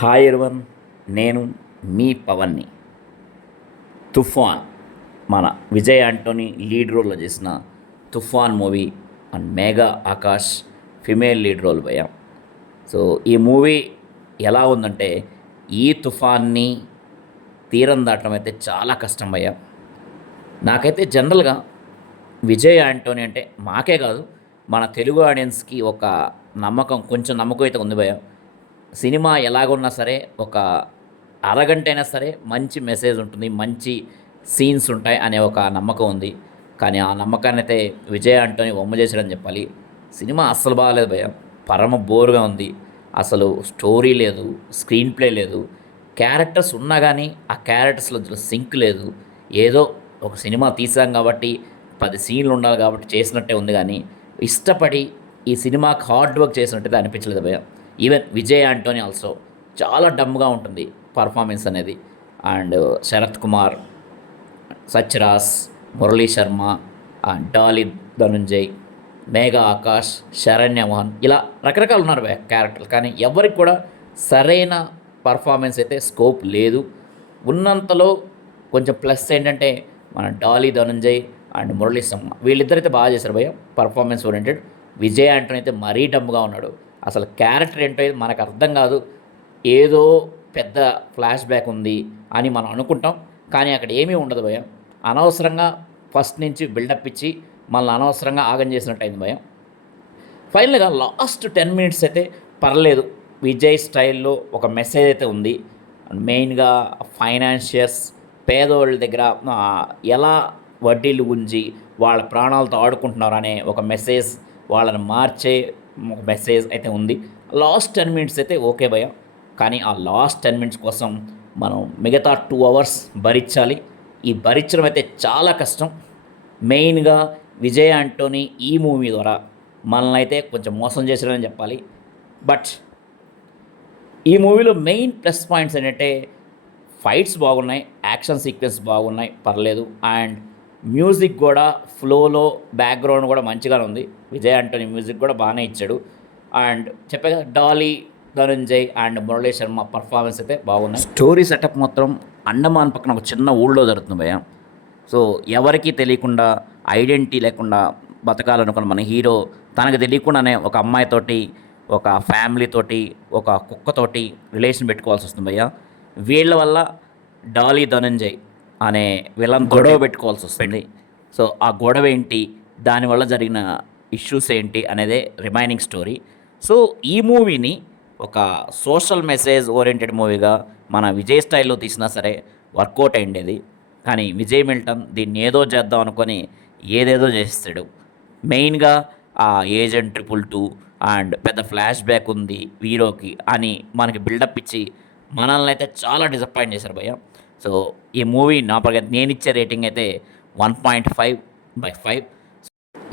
Hi everyone, నేను మీ పవన్ని. తుఫాన్ మన విజయ్ ఆంటోనీ లీడ్ రోల్లో చేసిన Toofan movie and Megha Akash female lead role భయ్య. సో ఈ మూవీ ఎలా ఉందంటే, ఈ తుఫాన్ని తీరం దాటడం అయితే చాలా కష్టం భయ్య. నాకైతే జనరల్గా విజయ్ ఆంటోనీ అంటే మాకే కాదు, మన తెలుగు ఆడియన్స్కి ఒక కొంచెం నమ్మకం అయితే ఉంది భయ్య. సినిమా ఎలాగున్నా సరే ఒక అరగంట అయినా సరే మంచి మెసేజ్ ఉంటుంది, మంచి సీన్స్ ఉంటాయి అనే ఒక నమ్మకం ఉంది. కానీ ఆ నమ్మకాన్ని అయితే విజయ్ ఆంటోనీ వమ్ము చేసాడని చెప్పాలి. సినిమా అస్సలు బాగాలేదు భయ్య, పరమ బోరుగా ఉంది. అసలు స్టోరీ లేదు, స్క్రీన్ ప్లే లేదు, క్యారెక్టర్స్ ఉన్నా కానీ ఆ క్యారెక్టర్స్లో సింక్ లేదు. ఏదో ఒక సినిమా తీసాం కాబట్టి 10 సీన్లు ఉండాలి కాబట్టి చేసినట్టే ఉంది, కానీ ఇష్టపడి ఈ సినిమాకి హార్డ్ వర్క్ చేసినట్టయితే అనిపించలేదు భయ్య. ఈవెన్ విజయ్ ఆంటోనీ ఆల్సో చాలా డమ్గా ఉంటుంది పర్ఫార్మెన్స్ అనేది. అండ్ శరత్ కుమార్, సత్యరాజ్, మురళీ శర్మ, డాలి ధనుంజయ్, మేఘా ఆకాష్, శరణ్య మోహన్, ఇలా రకరకాలు ఉన్నారు క్యారెక్టర్లు. కానీ ఎవరికి కూడా సరైన పర్ఫార్మెన్స్ అయితే స్కోప్ లేదు. ఉన్నంతలో కొంచెం ప్లస్ ఏంటంటే మన డాలి ధనుంజయ్ అండ్ మురళీ శర్మ, వీళ్ళిద్దరైతే బాగా చేశారు భయ్య, పర్ఫార్మెన్స్ ఓరియంటెడ్. విజయ్ ఆంటోనీ అయితే మరీ డమ్గా ఉన్నాడు. అసలు క్యారెక్టర్ ఏంటో మనకు అర్థం కాదు. ఏదో పెద్ద ఫ్లాష్ బ్యాక్ ఉంది అని మనం అనుకుంటాం, కానీ అక్కడ ఏమీ ఉండదు భయం. అనవసరంగా ఫస్ట్ నుంచి బిల్డప్ ఇచ్చి మనల్ని అనవసరంగా ఆగం చేసినట్టు అయింది భయం. ఫైనల్గా లాస్ట్ 10 మినిట్స్ అయితే పర్లేదు, విజయ్ స్టైల్లో ఒక మెసేజ్ అయితే ఉంది. మెయిన్గా ఫైనాన్షియర్స్, పేదోళ్ళ దగ్గర ఎలా వడ్డీలు గుంజి వాళ్ళ ప్రాణాలతో ఆడుకుంటున్నారు అనే ఒక మెసేజ్, వాళ్ళని మార్చే ఒక మెసేజ్ అయితే ఉంది. లాస్ట్ 10 మినిట్స్ అయితే ఓకే భయ్య, కానీ ఆ లాస్ట్ 10 మినిట్స్ కోసం మనం మిగతా 2 అవర్స్ భరించాలి. ఈ భరించడం అయితే చాలా కష్టం. మెయిన్గా విజయ్ ఆంటోనీ ఈ మూవీ ద్వారా మనల్ని అయితే కొంచెం మోసం చేశాడని చెప్పాలి. బట్ ఈ మూవీలో మెయిన్ ప్లస్ పాయింట్స్ ఏంటంటే ఫైట్స్ బాగున్నాయి, యాక్షన్ సీక్వెన్స్ బాగున్నాయి, పర్లేదు. అండ్ మ్యూజిక్ కూడా ఫ్లోలో బ్యాక్గ్రౌండ్ కూడా మంచిగానే ఉంది. విజయ్ ఆంటోనీ మ్యూజిక్ కూడా బాగానే ఇచ్చాడు. అండ్ చెప్పే కదా, డాలీ ధనుంజయ్ అండ్ మురళీ శర్మ పర్ఫార్మెన్స్ అయితే బాగున్నాయి. స్టోరీ సెటప్ మొత్తం అండమాన్ పక్కన ఒక చిన్న ఊళ్ళో జరుగుతుంది భయ్య. సో ఎవరికీ తెలియకుండా, ఐడెంటిటీ లేకుండా బతకాలనుకున్న మన హీరో తనకు తెలియకుండానే ఒక అమ్మాయితోటి, ఒక ఫ్యామిలీతోటి, ఒక కుక్కతోటి రిలేషన్ పెట్టుకోవాల్సి వస్తుంది భయ్య. వీళ్ళ వల్ల డాలీ ధనుంజయ్ అనే విలన్ గొడవ పెట్టుకోవాల్సి వస్తుంది. సో ఆ గొడవ ఏంటి, దానివల్ల జరిగిన ఇష్యూస్ ఏంటి అనేదే రిమైనింగ్ స్టోరీ. సో ఈ మూవీని ఒక సోషల్ మెసేజ్ ఓరియంటెడ్ మూవీగా మన విజయ్ స్టైల్లో తీసినా సరే వర్కౌట్ అయ్యేది. కానీ విజయ్ మిల్టన్ దీన్ని ఏదో చేద్దాం అనుకొని ఏదేదో చేస్తాడు. మెయిన్గా ఆ ఏజెంట్ 222 అండ్ పెద్ద ఫ్లాష్ బ్యాక్ ఉంది హీరోకి అని మనకి బిల్డప్ ఇచ్చి మనల్ని అయితే చాలా డిసప్పాయింట్ చేశారు భయ్య. సో ఈ మూవీ నా ప్రకారం నేను ఇచ్చే రేటింగ్ అయితే 1.5/5.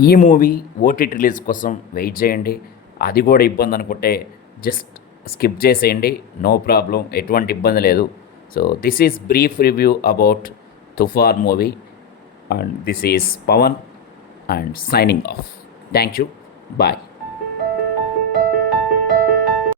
ఈ మూవీ ఓటీటీ రిలీజ్ కోసం వెయిట్ చేయండి. అది కూడా ఇబ్బంది అనుకుంటే జస్ట్ స్కిప్ చేసేయండి, నో ప్రాబ్లం, ఎటువంటి ఇబ్బంది లేదు. So this is brief review about Toofan movie and this is Pawan and signing off. Thank you, bye.